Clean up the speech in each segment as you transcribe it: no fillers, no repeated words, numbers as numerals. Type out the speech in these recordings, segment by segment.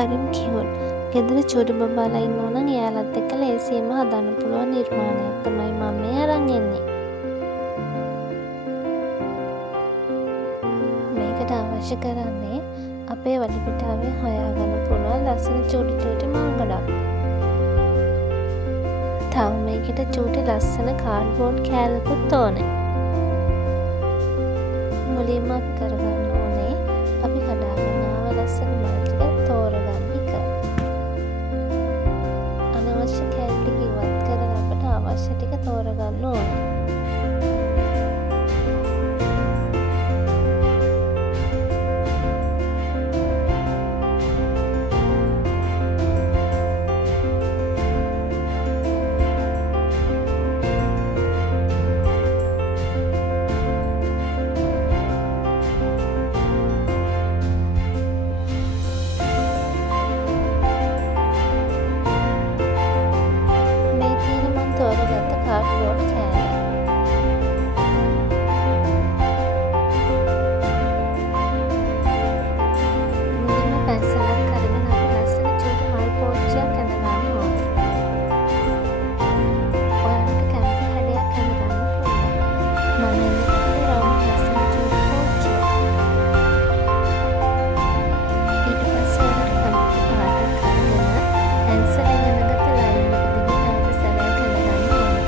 හරිම කියුට්. ගෙදර චූටි බබාලා ඉන්නවා නම් එයාලත් එක්ක ලේසියෙන්ම හදන්න පුළුවන් නිර්මාණයක් තමයි මම මේ අරන් එන්නේ. මේකට අවශ්‍ය කරන්නේ අපේ වටපිටාවේ හොයාගන්න පුළුවන් ලස්සන චූටි මල් ගොඩක්. තව මේකට චූටි ලස්සන කාඩ්බෝඩ් කෑල්ලකුත් ඕනේ. මුලින්ම අපි කරගන්න ඕනේ අපි කඩාගෙන ආව ලස්සන මල් ටික තෝරගන්න එක. අනවශ්‍ය කෑලි ටික ඉවත් කරලා අපට අවශ්‍ය ටික තෝරගන්න ඕනේ. තෝරගත්ත කාඩ්බෝඩ් කෑල්ල. මුලින්ම පැන්සලක් අරගෙන අපි ලස්සන චූටි මල් පෝච්චියක් ඇඳගන්න ඕනේ. ඔයාලට කැමති හැඩයක් ඇඳගන්න පුළුවන්. මම ඇඳගත්තේ රවුම් ලස්සන චූටි පෝච්චියක්. ඊට පස්සේ ඔයාලට කැමති පාටක් අරගෙන පැන්සලෙන් ඇඳගත්ත ලයින් එක දිගේ නැවත සැරයක් ඇඳගන්න ඕනේ.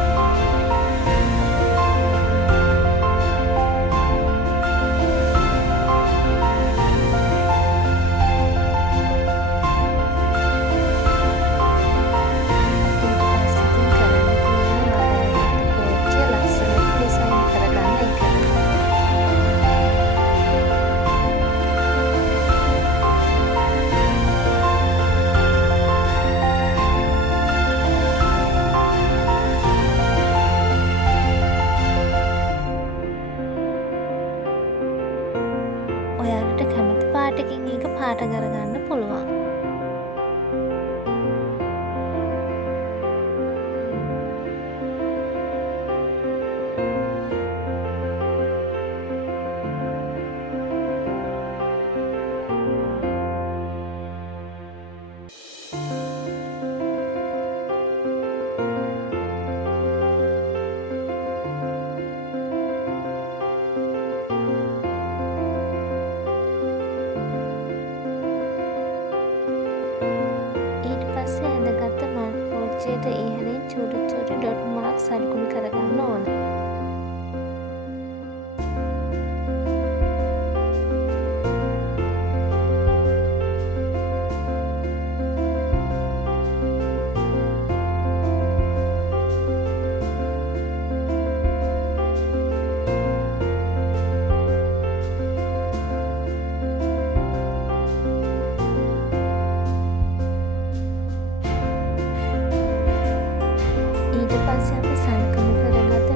ඔයාලට කැමති පාටකින් ඒක පාට කරගන්න පුළුවන්. පස්සේ ඇඳගත්ත මල් පෝච්චියට ඉහළින් චූටි ඩොට් මාර්ක් සල්කුණු කරගන්න ඕන. ඊට පස්සේ අපි සලකමු කරගත්ත